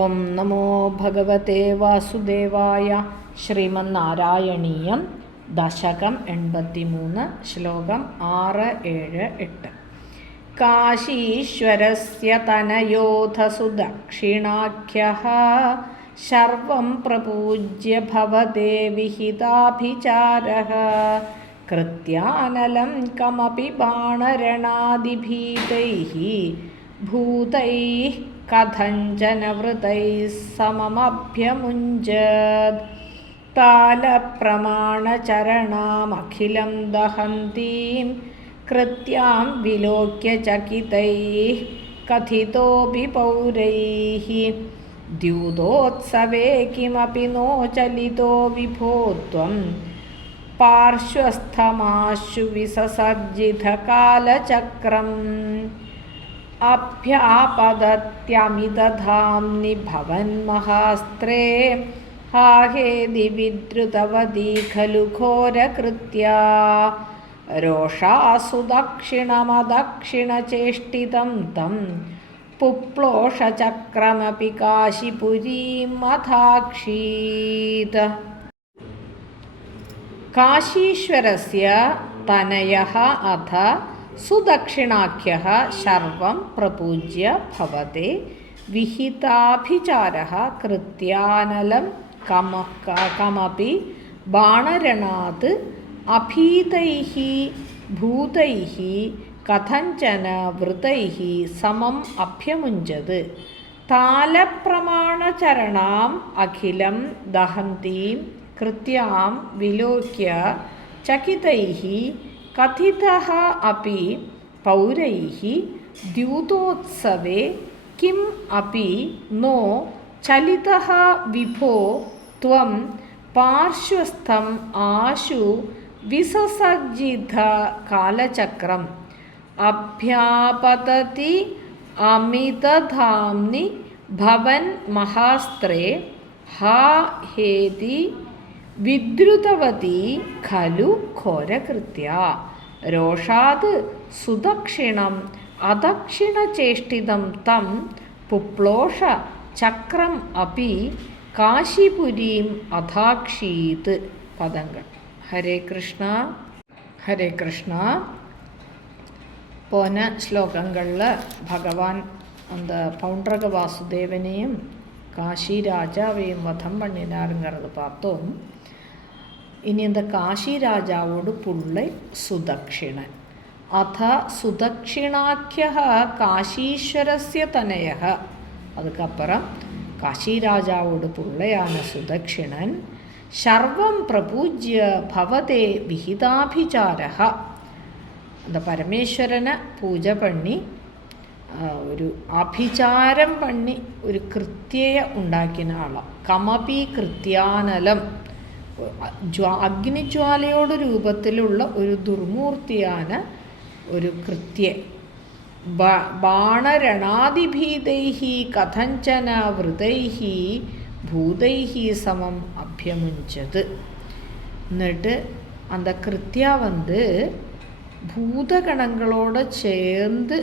ഓം നമോ ഭഗവതേ വാസുദേവായ. ശ്രീമന്നാരായണീയം ദശകം 83 ശ്ലോകം 6, 7, 8. കാശീശ്വരസ്യ തനയോധ സുദക്ഷിണാഖ്യഃ സർവം പ്രപൂജ്യ ഭവതേ വിഹിതാഭിചാരഃ കൃത്യാനലം കമപി ബാണരണാദിഭീതൈഃ ഭൂതൈഃ കഥഞ്ചന വൃതൈഃ സമമഭ്യമുഞ്ജത് താലപ്രമാണചരണാമഖിലം ദഹന്തീം കൃത്യാം വിലോക്യ ചകിതൈഃ കഥിതോപി പൗരൈഃ ദ്യൂതോത്സവേ കിമപി നോ ചലിതോ വിഭോ ത്വം പാർശ്വസ്ഥമാശു വിസസർജിതകാലചക്രം അഭ്യാപതത്യമിതധാംനി ഭവന്മഹാസ്ത്രേ ഹാഹേതി വിദ്രുതവതി ഖലു ഘോരകൃത്യാ രോഷാസു ദക്ഷിണമദക്ഷിണചേഷ്ടിതം തം പുപ്ലോഷചക്രമപി കാശിപുരീം അഥാക്ഷീത്. കാശീശ്വരസ്യ തനയഃ അഥ സുദക്ഷിണാഖ്യഃ സർവം പ്രപൂജ്യ ഭവതേ വിഹിതാഭിചാരഃ കൃത്യാനലം കമപി ബാണരണാത് അഭീതൈഃ ഭൂതൈഃ കഥഞ്ചന വൃതൈഃ സമം അഭ്യമുഞ്ജത് താലപ്രമാണചരണാം അഖിലം ദഹന്തീം കൃത്യാം വിലോക്യ ചകിതൈഃ കഥിതഃ അപി പൗരൈഃ ദ്യൂതോത്സവേ കിം അപി നോ ചലിതഃ വിഭോ ത്വം പാർശ്വസ്ഥം ആശു വിസസർജിത കാലചക്രം അഭ്യാപതതി അമിതധാംനി ഭവൻ മഹാസ്ത്രേ ഹാ ഹേതി വിദ്രുതവതി ഖലു ഘോരകൃത്യാ രോഷാത് സുദക്ഷിണം അദക്ഷിണചേഷ്ടിതം തം പുപ്ലോഷ ചക്രം അപി കാശിപുരീം അഥാക്ഷീത്. പദങ്ങൾ. ഹരേ കൃഷ്ണ ഹരേ കൃഷ്ണ. പോന ശ്ലോകങ്ങളിൽ ഭഗവാൻ പൗണ്ഡ്രക വാസുദേവനെയും காஷி ராஜாவையும் வதம் பண்ணினாருங்கிறது பார்த்தோம். இனி இந்த காஷி ராஜாவோட புள்ளை சுதக்ஷிணன். அத சுதக்ஷிணாக்கியः காஷீஸ்வரஸ்ய தனயः. அதுக்கப்புறம் காஷி ராஜாவோட புள்ளையான சுதக்ஷிணன் சர்வம் பிரபூஜ்ய பவதே விஹிதாபிச்சாரः. அந்த பரமேஸ்வரனை பூஜை பண்ணி ഒരു അഭിചാരം പണി ഒരു കൃത്യയ ഉണ്ടാക്കിയ ആളാണ്. കമപി കൃത്യാനലം അഗ്നിജ്വാലയോട് രൂപത്തിലുള്ള ഒരു ദുർമൂർത്തിയാണ് ഒരു കൃത്യ. ബാണരണാദിഭീതൈഃ കഥഞ്ചന വൃതൈഃ ഭൂതൈഃ സമം അഭ്യമുഞ്ചത്. എന്നിട്ട് அந்த கிருத்தியா பூதகணங்களோட சேர்ந்து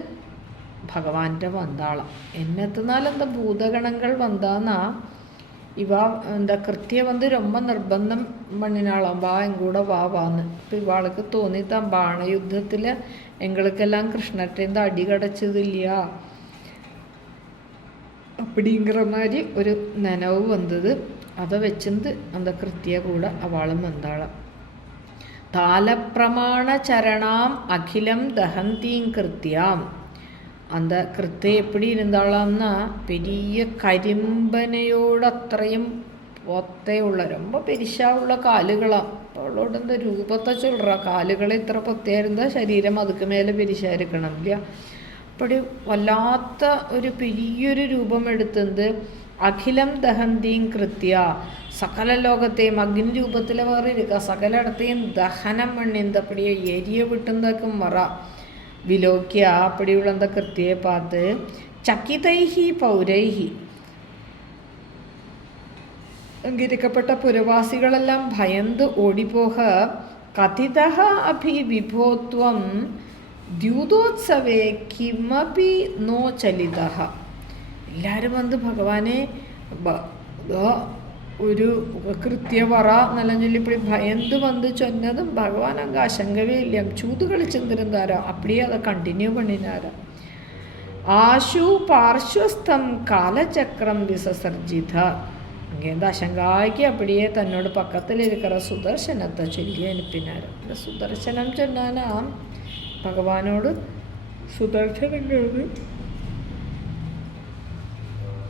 ഭഗവാന്റെ വந்தாളാം. എന്നത്തിനാൽ ഭൂതഗണങ്ങൾ വந்தாന്നാ ഇവ കൃത്യ ரொம்ப നിർബന്ധം பண்ணினாளாம். വാ എങ്കൂടെ വാന്ന്. ഇപ്പം ഇവാൾക്ക് തോന്നിത്താൻ ബാണയുദ്ധത്തിൽ എங்களுக்கெல்லாம் கிருஷ்ணர்கிட்ட അടി കിടച്ചതില്ല அப்படிங்கிற மாதிரி ഒരു നനവ് വന്നത്. அதை வச்சிருந்து அந்த கிருத்திய கூட அவளும் வந்தாளாம். താലപ്രമാണ ചരണാം അഖിലം ദഹന്തീം കൃത്യാം. அந்த கிருத்தை எப்படி இருந்தாளாம்னா பெரிய കരിമ്പനയോട് അത്രയും പൊത്തയുള്ള ரொம்ப പെരിശാവുള്ള കാലുകളാണ്. അവളോട് രൂപത്തെ ചൊല്ലുക. കാലുകൾ ഇത്ര പൊത്തയായിരുന്ന ശരീരം അതുക്ക് മേലെ പെരിശായിരിക്കണം ഇല്ല. അപ്പടി വല്ലാത്ത ഒരു പെരിയൊരു രൂപം എടുത്തത്. അഖിലം ദഹന്തീം കൃത്യ സകല ലോകത്തെയും അഗ്നി രൂപത്തിൽ വേറെ ഇരിക്കുക. സകലയിടത്തെയും ദഹനം പണിയപ്പടിയെ എരിയ വിട്ടുന്നതൊക്കെ മറ വിലോക്യ അപ്പടിയുള്ള കൃത്യയെ പാത്ത് ചക്കിതൈഹി പൗരൈഹി ഗിരിക്കപ്പെട്ട പുരവാസികളെല്ലാം ഭയന്ന് ഓടിപ്പോക. കഥിതഃ അഭി വിഭോത്വം ദ്യൂതോത്സവേ കിമപി നോ ചലിതഃ. എല്ലാവരും വന്ന് ഭഗവാനെ ഒരു കൃത്യവറ എന്നെല്ലാം ചൊല്ലി இப்படி பயந்து வந்து சொன்னதும் பகவான் அங்கே அசங்கவே இல்லையா சூது களிச்சிருந்தாரா அப்படியே அதை கண்டினியூ பண்ணினாரா ஆஷு பார்ശ്വஸ்தம் காலச்சக்கரம் விசசர்ஜித அங்கேருந்து அசங்காய்க்கு அப்படியே தன்னோட பக்கத்தில் இருக்கிற சுதர்சனத்தை சொல்லி அனுப்பினார். இந்த சுதர்சனம் சொன்னானா ഭഗവാനോട് സുദർശനങ്ങൾക്ക്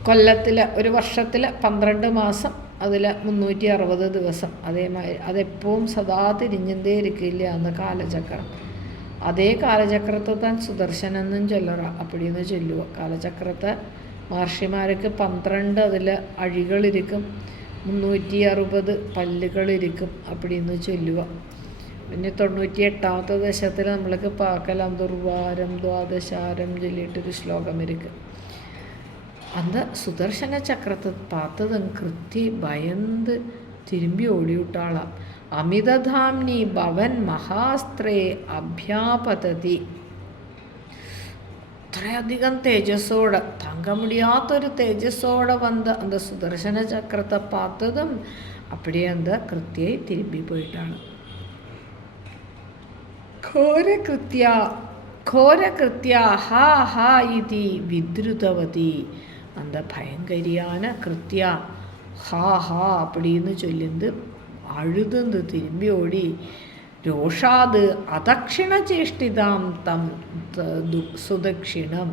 കൊല്ലത്തിൽ ഒരു വർഷത്തിൽ 12 മാസം അതിൽ 360 ദിവസം അതേമാതിരി അതെപ്പോഴും സദാ തിരിഞ്ഞെന്തേ ഇരിക്കില്ല അന്ന് കാലചക്രം. അതേ കാലചക്രത്തെ താൻ സുദർശനെന്നും ചൊല്ലറ അപ്പടിന്ന് ചൊല്ലുക. കാലചക്രത്തെ മഹർഷിമാർക്ക് 12 അതിൽ അഴികളിരിക്കും, 360 പല്ലുകളിരിക്കും അപ്പടിന്ന് ചൊല്ലുക. പിന്നെ 98ാമത്തെ ദശത്തിൽ നമ്മൾക്ക് പാക്കലം ദുർവാരം ദ്വാദശാരം ചൊല്ലിയിട്ടൊരു ശ്ലോകം ഇരിക്കും. அந்த சுதர்சன சக்கரத்தை பார்த்ததும் கிருத்தி பயந்து திரும்பி ஓடிவிட்டாளாம். அமிததாம்னி பவன் மகாஸ்திரே அபியாபததி. അത്രയധികം തേജസ്സോടെ താങ്ക മുടിയാത്തൊരു തേജസ്സോടെ വന്ന് அந்த സുദർശന ചക്രത്തെ பார்த்ததும் அப்படியே அந்த கிருத்தியை திரும்பி போயிட்டாണ്. ഘോരകൃത്യ ഹാ ഹാ ഇതി വിദ്രുതവതി. அந்த பயங்கரியான கிருத்தியா ஹா ஹா அப்படின்னு சொல்லிந்து அழுதுந்து திரும்பி ஓடி രോഷാത് അദക്ഷിണചേഷ്ടിതാം തം സുദക്ഷിണം.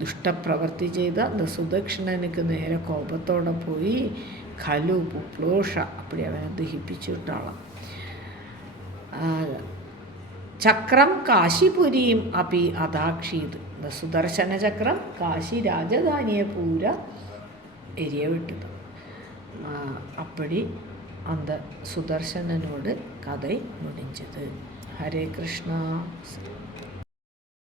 ദുഷ്ടപ്രവർത്തി ചെയ്ത அந்த സുദക്ഷിണനുക്ക് നേരെ കോപത്തോടെ പോയി ഖലു പുപ്ലോഷ அப்படி അവനെ ദഹിപ്പിച്ചു വിട്ടാളാം. ചക്രം കാശിപുരിയും അപ്പി അദാക്ഷീത്. இந்த சுதர்சன சக்கரம் காசி ராஜதானியை பூரா எரிய விட்டது. அப்படி அந்த சுதர்சனனோடு கதை முடிஞ்சது. ஹரே கிருஷ்ணா.